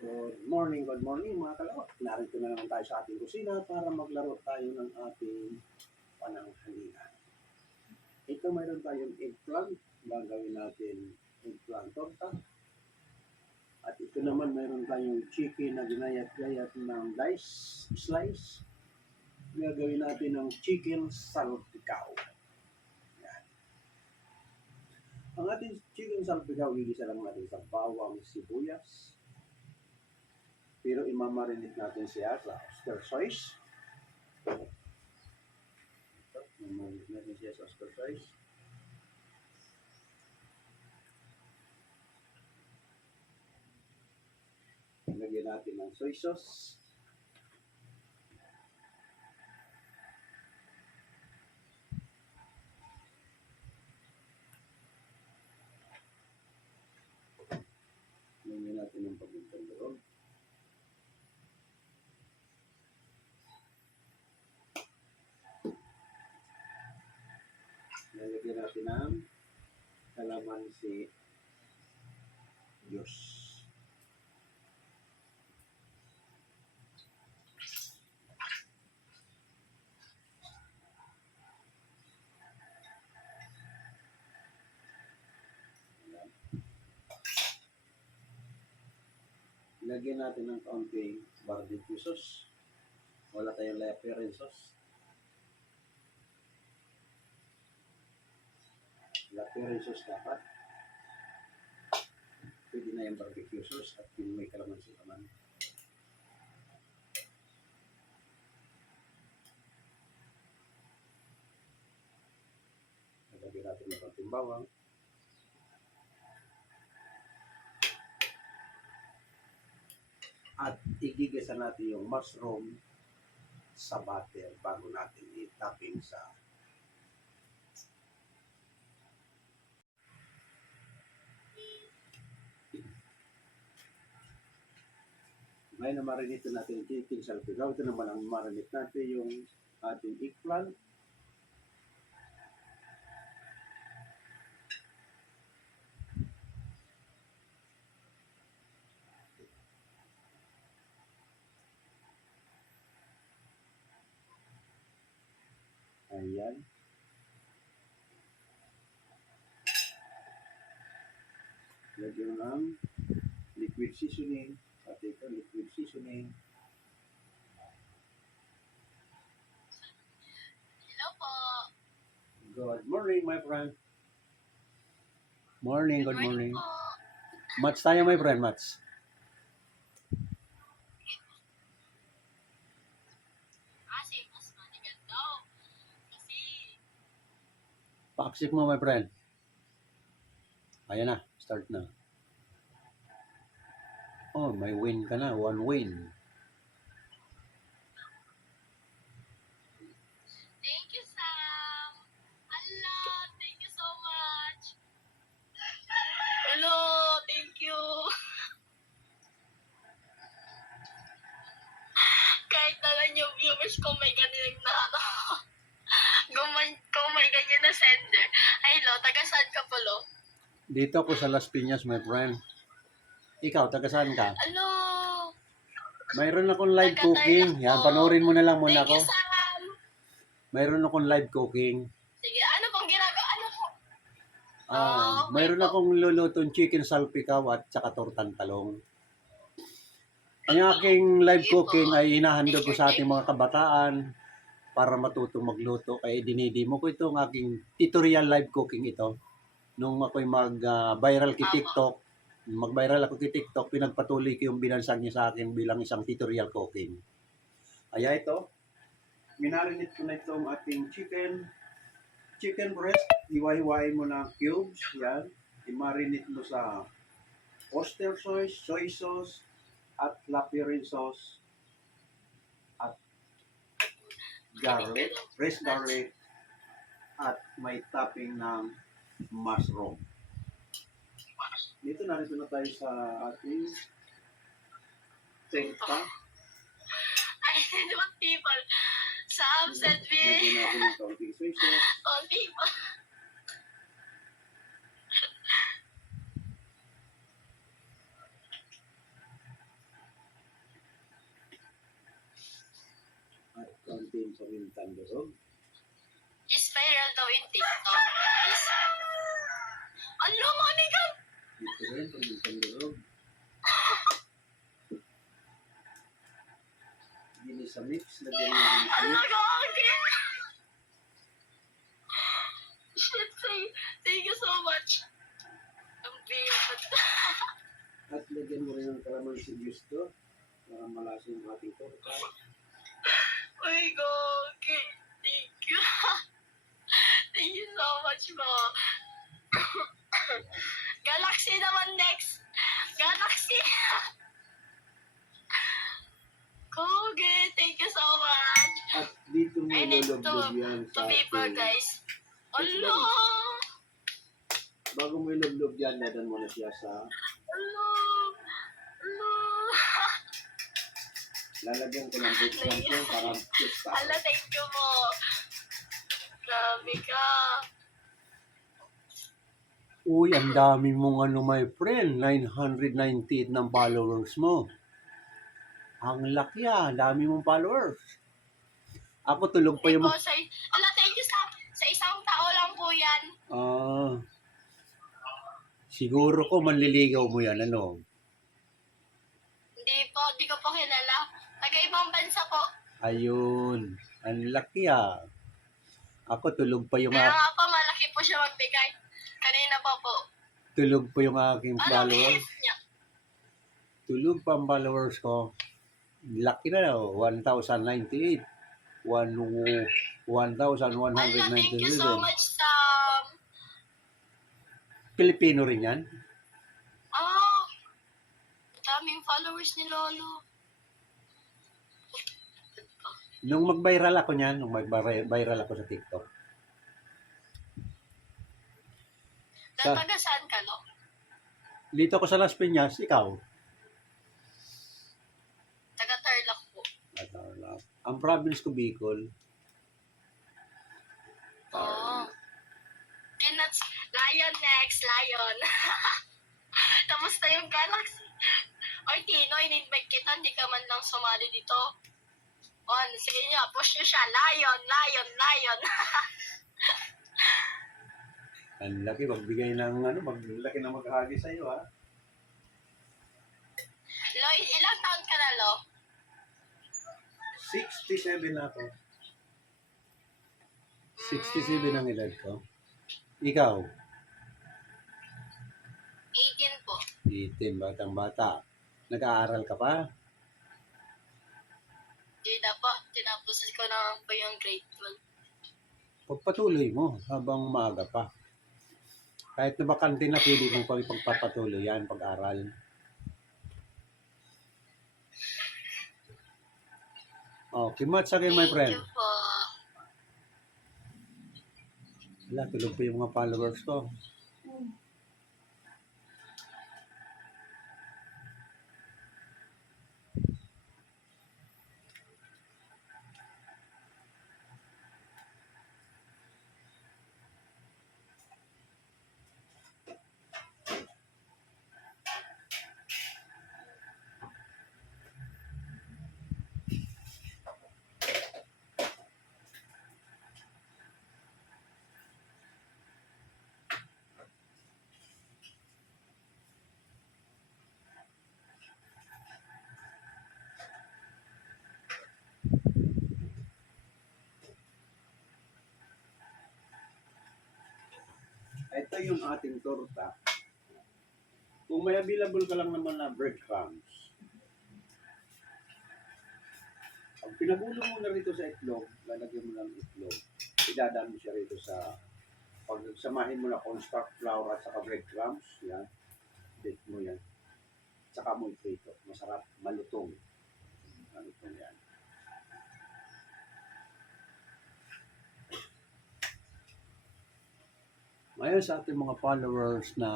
Good morning mga kalawat. Narito na naman tayo sa ating kusina para maglaro tayo ng ating pananghalian. Ito mayroon tayong eggplant. Gagawin natin eggplant torta. At ito naman mayroon tayong chicken na ginayat-gayat ng slice. Gagawin natin ng chicken salpicao. Yan. Ang ating chicken salpicao, gigisa lang natin sa bawang sibuyas. Pero imamarinate natin siya sa oyster sauce. Imamarinate natin siya sa oyster sauce. Lagyan natin ng soy sauce. Lagyan natin ng pagintang loob. Lagyan natin ng kalamansi juice. Lagyan natin ng kaunting barbecue sauce. Wala tayong lepering sauce. Lepering sauce dapat. Pwede na yung barbecue sauce at yung may kalamansi naman. Lagyan natin ng kaunting bawang. At igigisa natin yung mushroom sa butter bago natin i-topping sa ngayon na marinate natin yung chicken salpicao. Ito naman ang marinate natin yung ating eggplant. Ayan. Lagyan ng liquid seasoning. At ito, liquid seasoning. Hello po. Good morning, my friend. Morning, good morning. Mats tayo, my friend, Mats. Kasi mas manigan daw. Kasi Pa-accept mo, my friend. Ayan na, start na. Oh, may win ka na, one win. thank you, Sam. Hello, thank you so much. Hello, thank you. Kahit naman yung viewers ko may ganyan na ano. Kung may ganyan na sender. Ay, lo, taga saan ka po, lo? Dito ako sa Las Piñas, my friend. Ikaw, taga saan ka? Hello. Mayroon akong live Taga cooking. Tarlac Yan, po. panoorin mo na lang muna Thank you, ako. Sam. Mayroon akong live cooking. Sige, ano pong ginagawa? Ano po? Mayroon akong lulutong chicken salpicao at saka tortang talong. Ang aking live cooking ay hinahandog ko sa ating mga kabataan para matutong magluto. Kaya dinidemo ko ito ang aking tutorial live cooking ito. Nung ako'y mag-viral kay TikTok, mag-viral ako kay TikTok, pinagpatuloy ko yung binansag niya sa akin bilang isang tutorial cooking. Kaya ito, minarinate ko na itong ating chicken breast, iwahiwain mo na cubes, yan. I-marinate mo sa oyster sauce, soy sauce, at lapierine sauce, at garlic, fresh garlic, at may topping ng mushroom. Dito narito na tayo sa ating torta. I don't want people. Sam said me. Lagyan natin ng kaunting soy sauce. All people. Kaunting pamintang durog. Is viral daw in TikTok, guys. Ano, manigang? Dito rin, pamintang durog. Ginisa mix, lagyan mo ginisa Ano, mix. gagi? Shit, thank you so much. Ang bigat. At lagyan mo rin ng kalamansi gusto para malasa yung ating torta. Uy, gagi. Thank you. Thank you so much, bro. Galaxy naman next. Galaxy. Gogi, thank you so much. At dito mo I need ilulublob yan To sa paper, ating... guys. Hello. Bago mo ilublob yan, ladan mo na siya sa... Hello. Hello. Lalagyan ko ng breadcrumbs yan para pista. Hala, thank you mo. Grabe ka. Uy, ang dami mong ano, my friend. 998 ng followers mo. Ang laki ang dami mong followers. Ako tulog pa yung... Hala, thank you sa isang tao lang po yan. Siguro ko manliligaw mo yan, ano? Hindi ko po kilala. Taga-ibang bansa po. Ayun. Ang laki ah. Ako tulog pa yung... Kaya nga po, malaki po siya magbigay. Kanina pa po. Tulog pa yung aking Anong followers. gift niya? Tulog pa ang followers ko. Laki na daw. 1,098. 1,197. Hala, thank you so much sa... Pilipino rin yan? Daming followers ni Lolo. Nung mag-viral ako niyan, nung mag-viral ako sa TikTok. Taga saan ka, no? Dito ako sa Las Piñas, ikaw? Taga Tarlac po. Ang province ko, Bicol. Oo. Peanuts. Lion next, lion. Tapos na yung galaxy. Oy, Tino, in-invite kita, hindi ka man lang sumali dito. Sige niya, push niyo siya. Lion, lion, lion. Ang laki, magbigay ng ano, maglaki na maghagi sa iyo, ha? Lo, ilang taon ka na, Lo? 67 ako. 67 ang edad ko. Ikaw? 18 po. 18, batang-bata. Nag-aaral ka pa? Di na po. Tinapos ko na po yung grade 12. Pagpatuloy mo habang maaga pa. Kahit na bakante na, pwede mong pagpapatuloy yan, pag-aral. Okay, much again, my friend. Thank you po. Wala, tulog pa yung mga followers ko. Ito yung ating torta. Kung may available ka lang naman na breadcrumbs, pag pinagulo mo na rito sa itlog, lalagyan mo ng itlog, idadaan mo siya rito sa, pag samahin mo na cornstarch flour at saka breadcrumbs, yan, bake mo yan, saka mo ito, masarap, malutong. Malutong yan. Ngayon sa ating mga followers na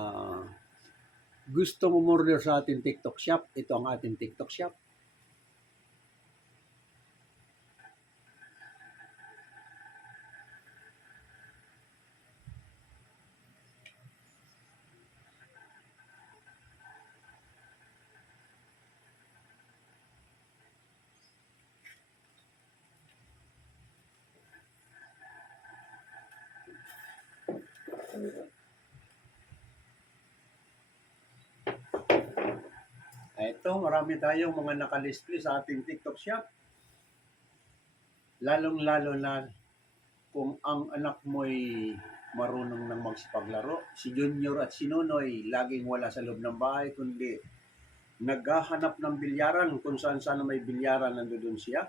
gusto mo order sa ating TikTok shop, ito ang ating TikTok shop. Ito, marami tayong mga nakadisplay sa ating TikTok shop. Lalong-lalo na kung ang anak mo'y marunong nang magsipaglaro. Si Junior at si Nonoy laging wala sa loob ng bahay, kundi naghahanap ng bilyaran kung saan-saan may bilyaran, nandoon siya.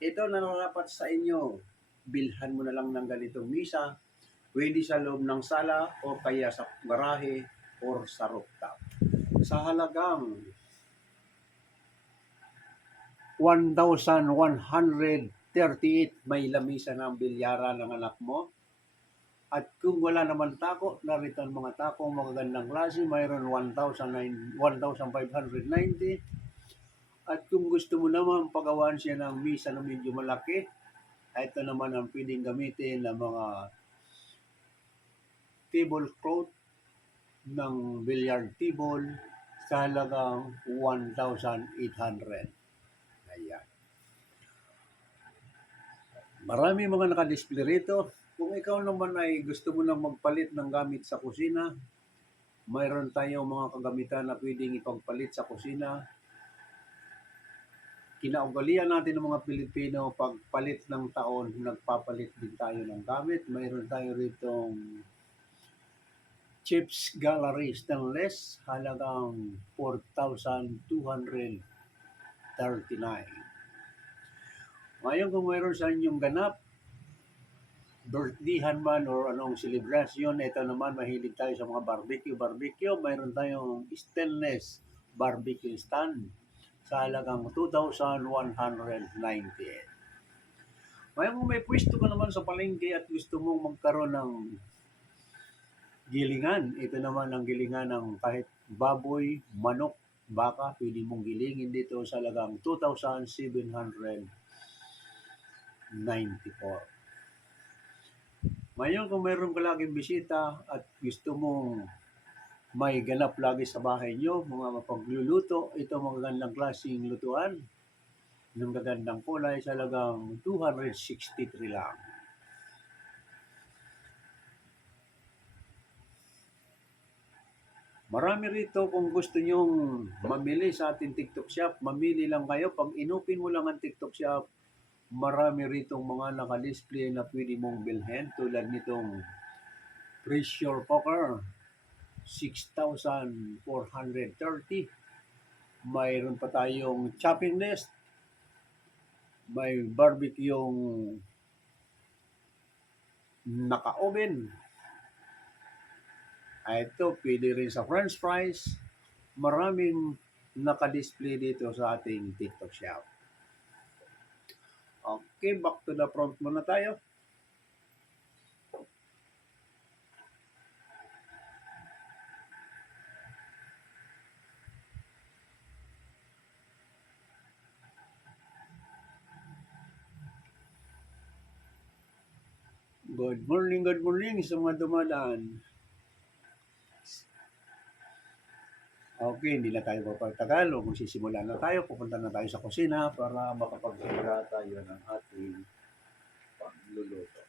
Ito na narapat sa inyo. Bilhan mo na lang ng ganitong misa. Pwede sa loob ng sala o kaya sa garahe or sa rooftop. Sa halagang 1,138 may lamisa ng bilyaran ng anak mo. At kung wala naman tako, narito ang mga takong magagandang klase, mayroon 1,590. At kung gusto mo naman pagawaan siya ng misa na medyo malaki, ito naman ang pwedeng gamitin ng mga tablecloth ng billiard table sa halagang 1,800. Ayan. Marami mga nakadisplay rito. Kung ikaw naman ay gusto mo lang magpalit ng gamit sa kusina, mayroon tayong mga kagamitan na pwedeng ipagpalit sa kusina. Kinaugalian natin ng mga Pilipino, pagpalit ng taon, nagpapalit din tayo ng gamit. Mayroon tayo ritong Chips Gallery Stainless, halagang 4,239. Ngayon kung mayroon sa inyong ganap, birthdayhan man or anong celebration, ito naman mahilig tayo sa mga barbecue. Mayroon tayong stainless barbecue stand sa halagang 2,198. Ngayon kung may pwesto ka naman sa palengke at gusto mong magkaroon ng gilingan, ito naman ang gilingan ng kahit baboy, manok, baka, pwede mong gilingin dito sa halagang 2,794. Ngayon kung mayroon ka laging bisita at gusto mong may ganap lagi sa bahay nyo, mga mapagluluto, ito magagandang klaseng lutuan ng gagandang kulay sa halagang 263 lang. Marami rito kung gusto nyong mamili sa ating TikTok shop, mamili lang kayo. Pag inupin mo lang ang TikTok shop, marami ritong mga naka-display na pwede mong bilhin tulad nitong pressure cooker, 6,430. Mayroon pa tayong chopping list, may barbecue naka-oven. Ito, pwede rin sa french fries. Maraming naka-display dito sa ating TikTok shop. Okay, back to the front muna tayo. Good morning sa mga dumadaan. Okay, hindi na tayo papagtagal. Magsisimula na tayo. Pupunta na tayo sa kusina para makapagsimula tayo ng ating pagluluto.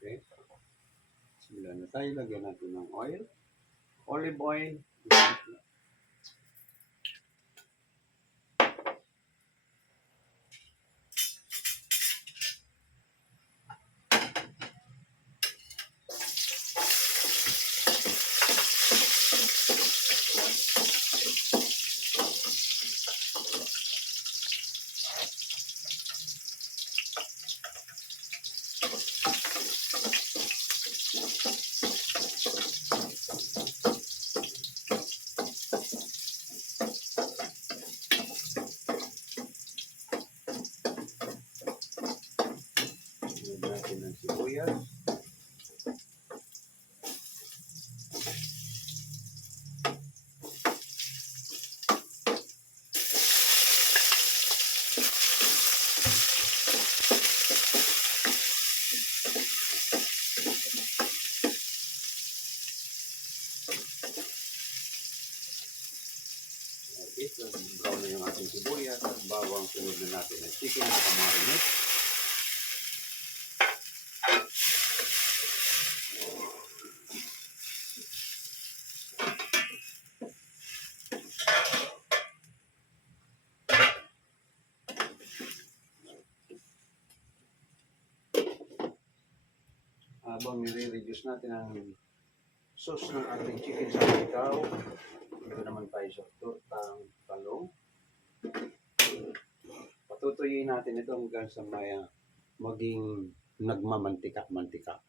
Okay. Simulan na tayo. Lagyan natin ng oil. Olive oil. Ito, brown na yung ating sibuyas at bawang. Sunod na natin ang chicken at kamarinate. Habang nire-reduce natin ang sauce ng ating chicken sa ikaw, ito naman tayo sa tortang talong. Patutuyin natin ito hanggang sa maging nagmamantika-mantika.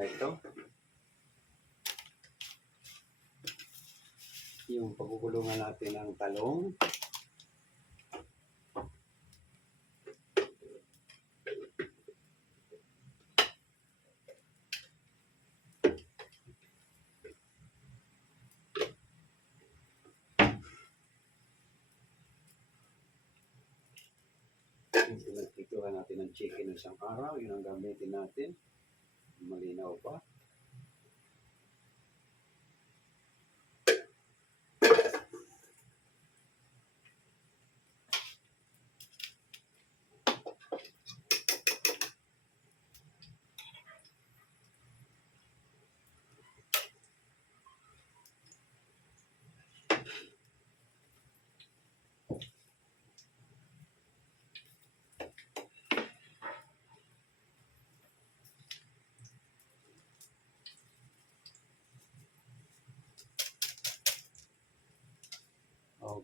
Ito. Yung pagkukulungan natin ng talong. Pinagpituhan natin ng chicken ng isang araw. Yun ang gamitin natin. Malinaw pa.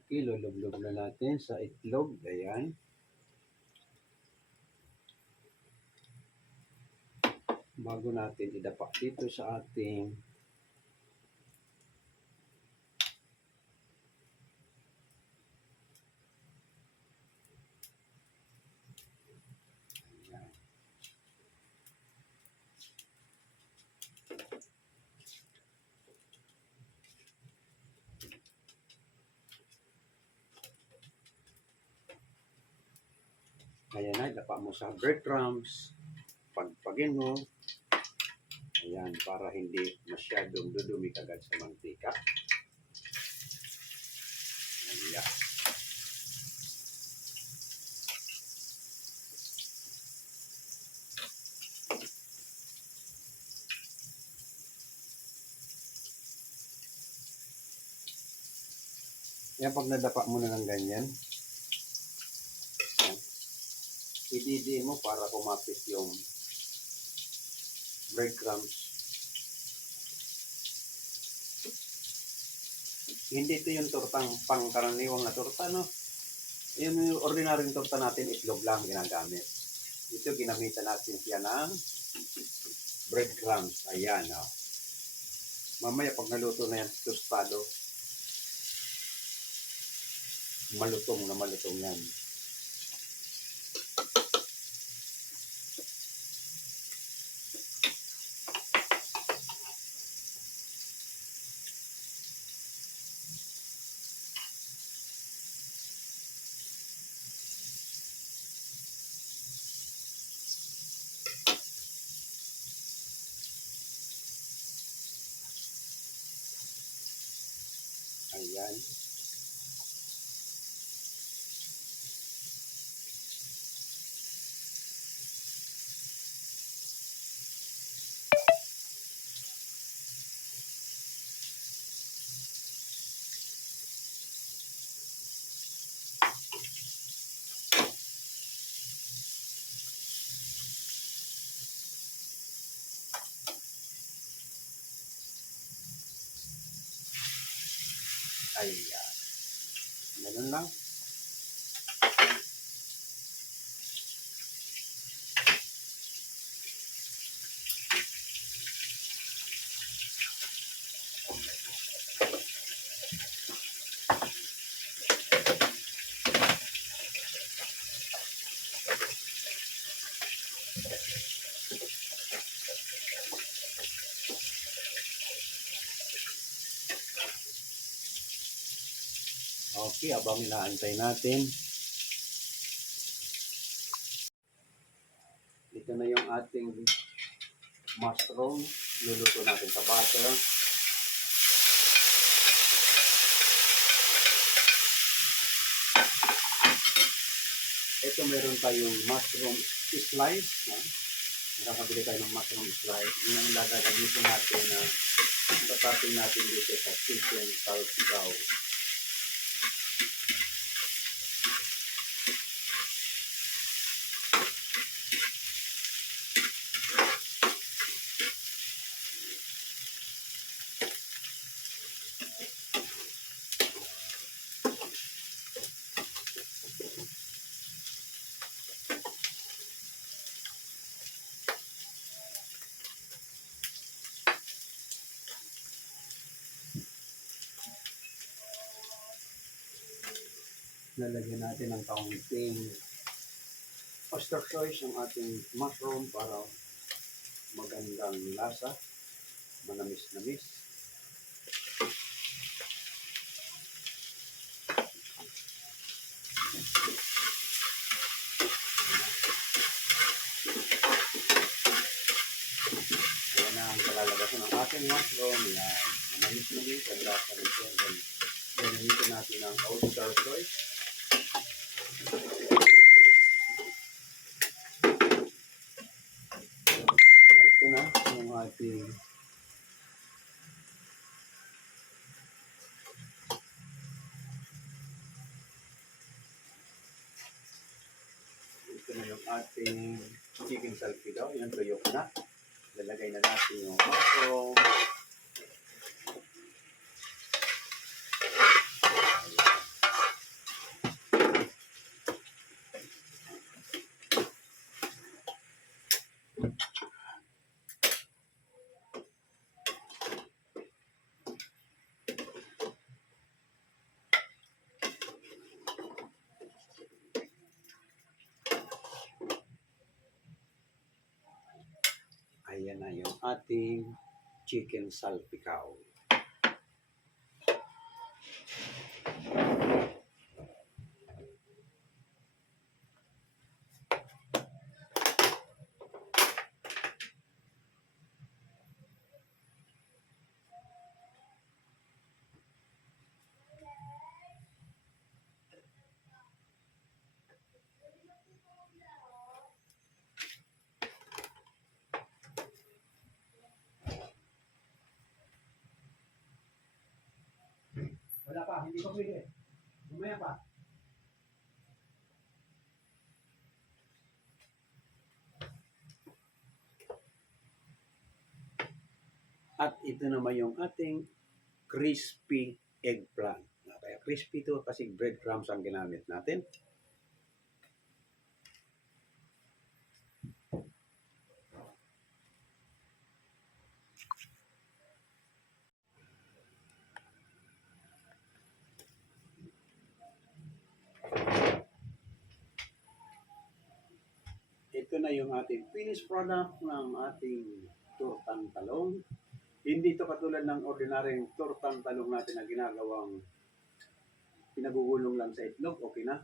Okay, lulublog na natin sa itlog. Ayan. Bago natin idapa dito sa ating ayan. Ayan na, idapa mo sa breadcrumbs. Pagpagin mo. Ayan, para hindi masyadong dudumi kagad sa mantika. Ayan. Yan, pag nadapa mo na ng ganyan, ididi mo para kumapit yung breadcrumbs. Hindi ito yung tortang pangkaraniwang na torta, no? Yung ordinaryong torta natin, itlog lang ginagamit. Ito, ginamitan natin siya ng breadcrumbs. Ayan, oh. Mamaya pag naluto na yan, tostado, malutong na malutong yan. Ayan. Ayan. Ganun lang. Okay, abang inaantay natin. Ito na yung ating mushroom. Luluto natin sa butter. Ito meron tayong mushroom slice. Ha? Nakakabili tayo ng mushroom slice. Yun ang lalagamitin natin na tatapin natin dito sa chicken salpicaw. Lalagyan natin ng kaunting oyster sauce ang ating mushroom para magandang lasa, manamis-namis. Yan na ang kalalabasan ng ating mushroom. Yan, manamis-namis ang lasa nito. Gamitin natin ang oyster sauce. Ito na yung ating chicken salpicaw. Yan, tuyok na. Lalagay na natin yung mushroom. Ayan na yung ating chicken salpicaw. Wala pa, hindi pa pwede. Mamaya pa. At ito naman yung ating crispy eggplant. Kaya crispy ito kasi breadcrumbs ang ginamit natin. Ito na yung ating finished product ng ating tortang talong. Hindi ito katulad ng ordinaryong tortang talong natin na ginagawang pinagugulong lang sa itlog. Okay na.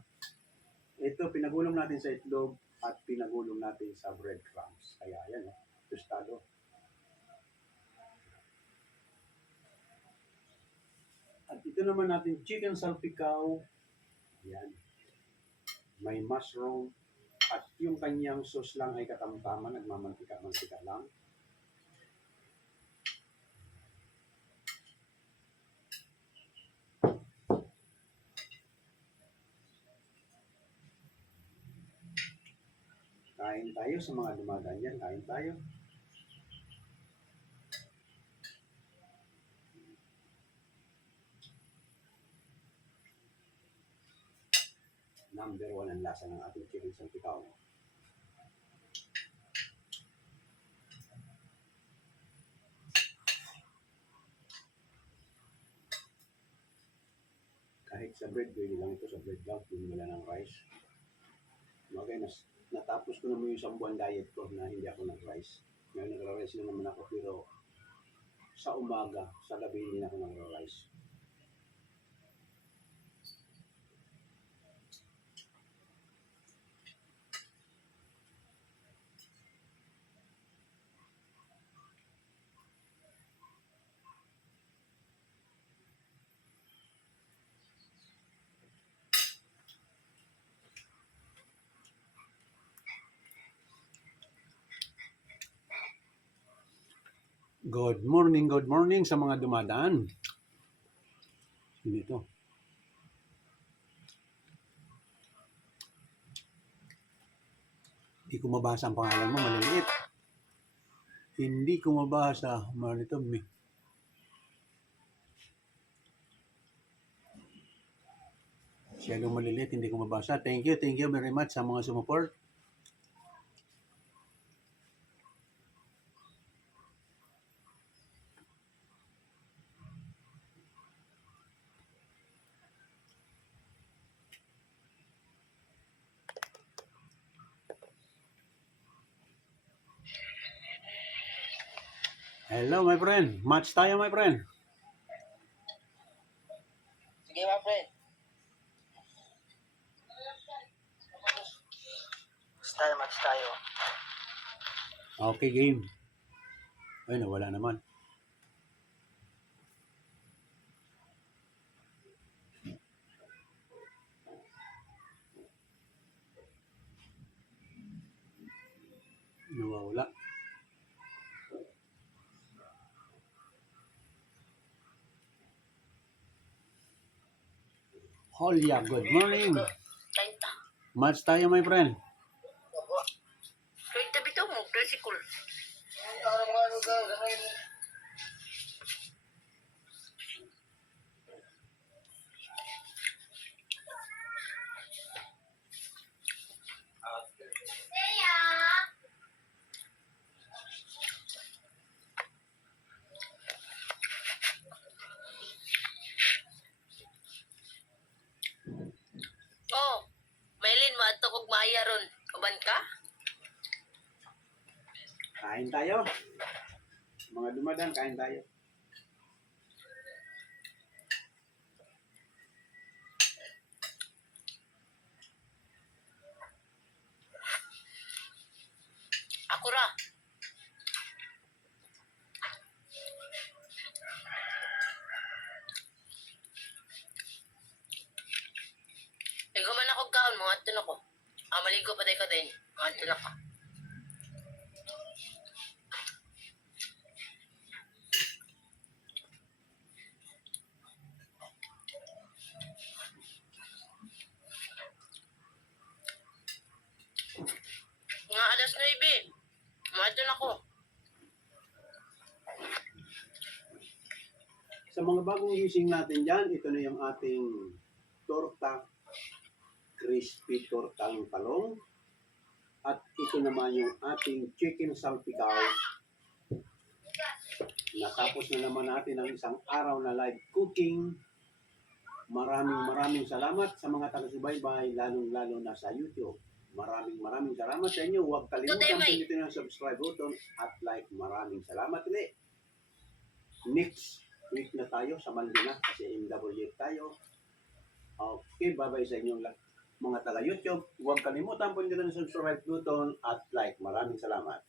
Ito, pinagulong natin sa itlog at pinagulong natin sa breadcrumbs. Kaya yan, tostado. At ito naman natin chicken salpicaw. Yan. May mushroom. At yung kanyang sauce lang ay katamtaman, nagmamantika-mantika lang. Kain tayo sa mga dumadaan yan. Kain tayo. Number 1 ang lasa ng ating chicken salpicaw. Kahit sa bread, pwede lang ito sa bread lang. Pwede mo lang ng rice. Okay, natapos ko naman yung isang buwan diet ko na hindi ako nag-rice. Ngayon nagra-rice na naman ako pero sa umaga, sa gabi hindi na ako nagra-rice. Good morning sa mga dumadaan. Dito. Hindi ko mabasa ang pangalan mo, maliliit. Hindi ko mabasa, malito. Siyadong maliliit, hindi ko mabasa. Thank you very much sa mga sumuport. Hello, my friend. Match tayo, my friend. Sige, my friend. Match tayo. Okay, game. Ay, nawala naman. Nawawala. Holya, good morning. 30. Match tayo, my friend. 30 bitaw mo, tricycle. Oh, Maylin, maadto kog Maya ron. Uban ka? Kain tayo. Mga dumadaan, kain tayo. Ako ra. Ligo man ako kaon mo, adto na ko. Maligo pa tayo ka din. Adto na ka. Nga alas 9. Adto na ko. Sa mga bagong gising natin dyan, ito na yung ating torta, crispy tortang talong. At ito naman yung ating chicken salpicao. Natapos na naman natin ang isang araw na live cooking. Maraming salamat sa mga taga-subaybay, lalong-lalo na sa YouTube. Maraming salamat sa inyo. Huwag kalimutan pindutin ang subscribe button at like. Maraming salamat ulit. Next week na tayo sa Malina kasi MW tayo. Okay, bye-bye sa inyong mga taga-YouTube. Huwag kalimutan pindutin ang subscribe button at like. Maraming salamat.